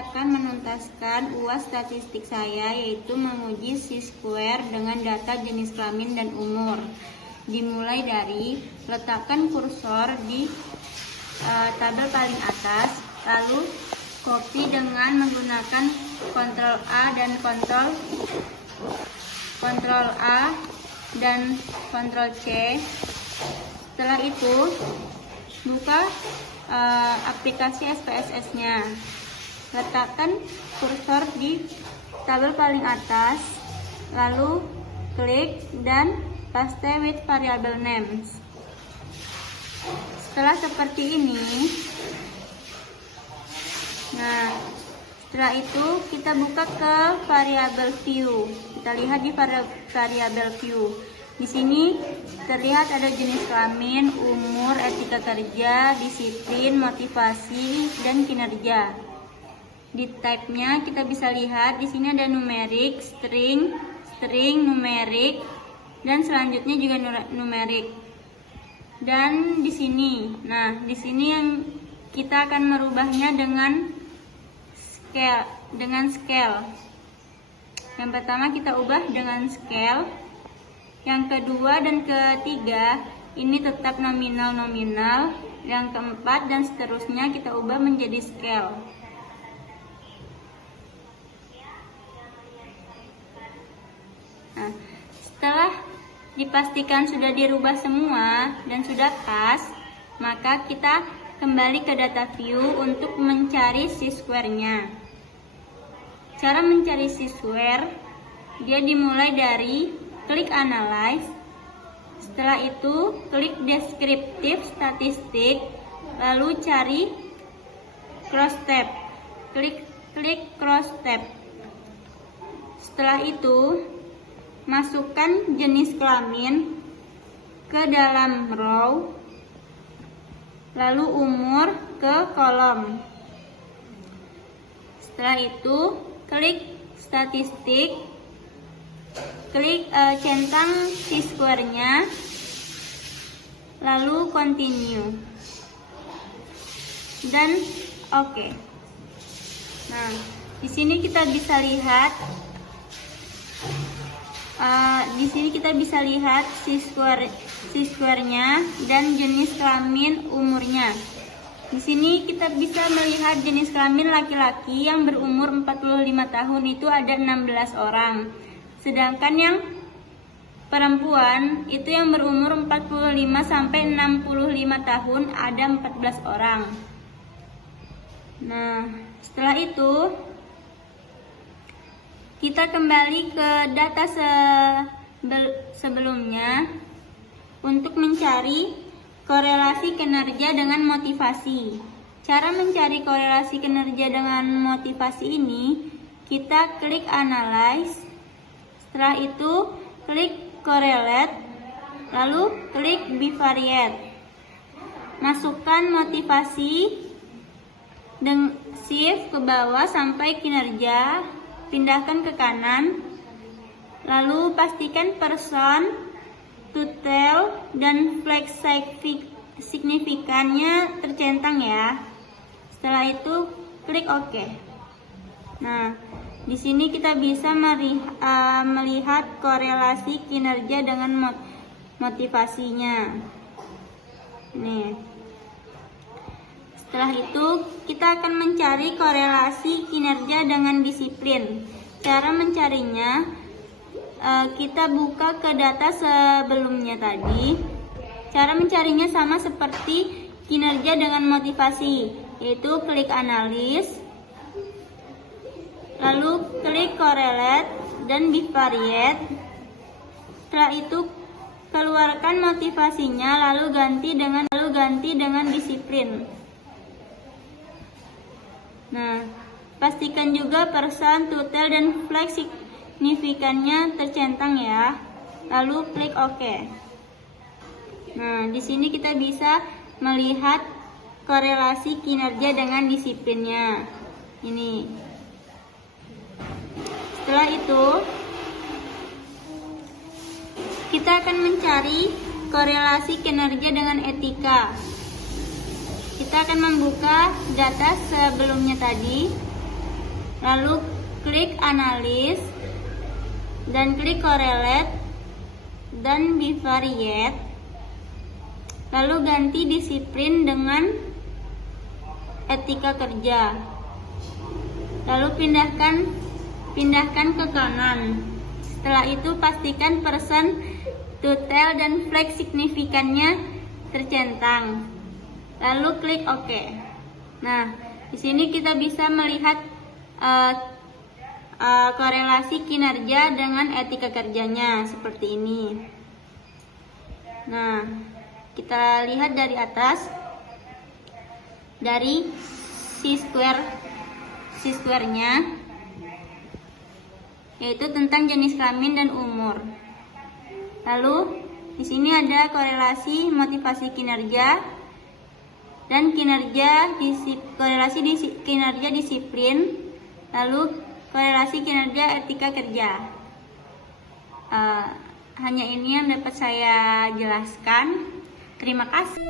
saya akan menuntaskan UAS statistik saya, yaitu menguji chi-square dengan data jenis kelamin dan umur. Dimulai dari letakkan kursor di tabel paling atas, lalu copy dengan menggunakan Ctrl A dan Ctrl A dan Ctrl C. Setelah itu buka aplikasi SPSS-nya. Letakkan kursor di tabel paling atas, lalu klik dan paste with variable names. Setelah seperti ini, nah setelah itu kita buka ke variable view. Kita lihat di variable view. Di sini terlihat ada jenis kelamin, umur, etika kerja, disiplin, motivasi, dan kinerja. Di type-nya kita bisa lihat di sini ada numerik, string, numerik, dan selanjutnya juga numerik. Dan di sini, nah di sini yang kita akan merubahnya dengan scale. Yang pertama kita ubah dengan scale. Yang kedua dan ketiga ini tetap nominal. Yang keempat dan seterusnya kita ubah menjadi scale. Nah, setelah dipastikan sudah dirubah semua dan sudah pas, maka kita kembali ke data view untuk mencari chi-square-nya. Cara mencari chi-square, dia dimulai dari klik analyze, setelah itu klik descriptive statistik, lalu cari cross tab, klik cross tab. Setelah itu masukkan jenis kelamin ke dalam row, lalu umur ke kolom. Setelah itu klik statistik, klik centang chi-square-nya, lalu continue dan oke. Nah, di sini kita bisa lihat chi-square-nya dan jenis kelamin umurnya. Di sini kita bisa melihat jenis kelamin laki-laki yang berumur 45 tahun itu ada 16 orang. Sedangkan yang perempuan itu yang berumur 45 sampai 65 tahun ada 14 orang. Nah, setelah itu kita kembali ke data sebelumnya untuk mencari korelasi kinerja dengan motivasi. Cara mencari korelasi kinerja dengan motivasi ini, kita klik analyze, setelah itu klik correlate, lalu klik bivariate. Masukkan motivasi dengan shift ke bawah sampai kinerja, pindahkan ke kanan, lalu pastikan person, total, dan flex signifikannya tercentang ya. Setelah itu klik OK. Nah, di sini kita bisa melihat korelasi kinerja dengan motivasinya. Nih. Setelah itu kita akan mencari korelasi kinerja dengan disiplin. Cara mencarinya, kita buka ke data sebelumnya tadi. Cara mencarinya sama seperti kinerja dengan motivasi, yaitu klik analysis, lalu klik correlate dan bivariate. Setelah itu keluarkan motivasinya, lalu ganti dengan disiplin. Nah, pastikan juga person, total, dan flex signifikannya tercentang ya. Lalu klik OK. Nah, di sini kita bisa melihat korelasi kinerja dengan disiplinnya. Ini. Setelah itu, kita akan mencari korelasi kinerja dengan etika. Kita akan membuka data sebelumnya tadi. Lalu klik analis dan klik correlate dan bivariate. Lalu ganti disiplin dengan etika kerja. Lalu pindahkan ke kanan. Setelah itu pastikan person, total dan flag signifikannya tercentang. Lalu klik OK. Nah, di sini kita bisa melihat korelasi kinerja dengan etika kerjanya seperti ini. Nah, kita lihat dari atas, dari C-square-nya, yaitu tentang jenis kelamin dan umur. Lalu di sini ada korelasi motivasi kinerja dan korelasi kinerja disiplin. Lalu korelasi kinerja etika kerja. Hanya ini yang dapat saya jelaskan. Terima kasih.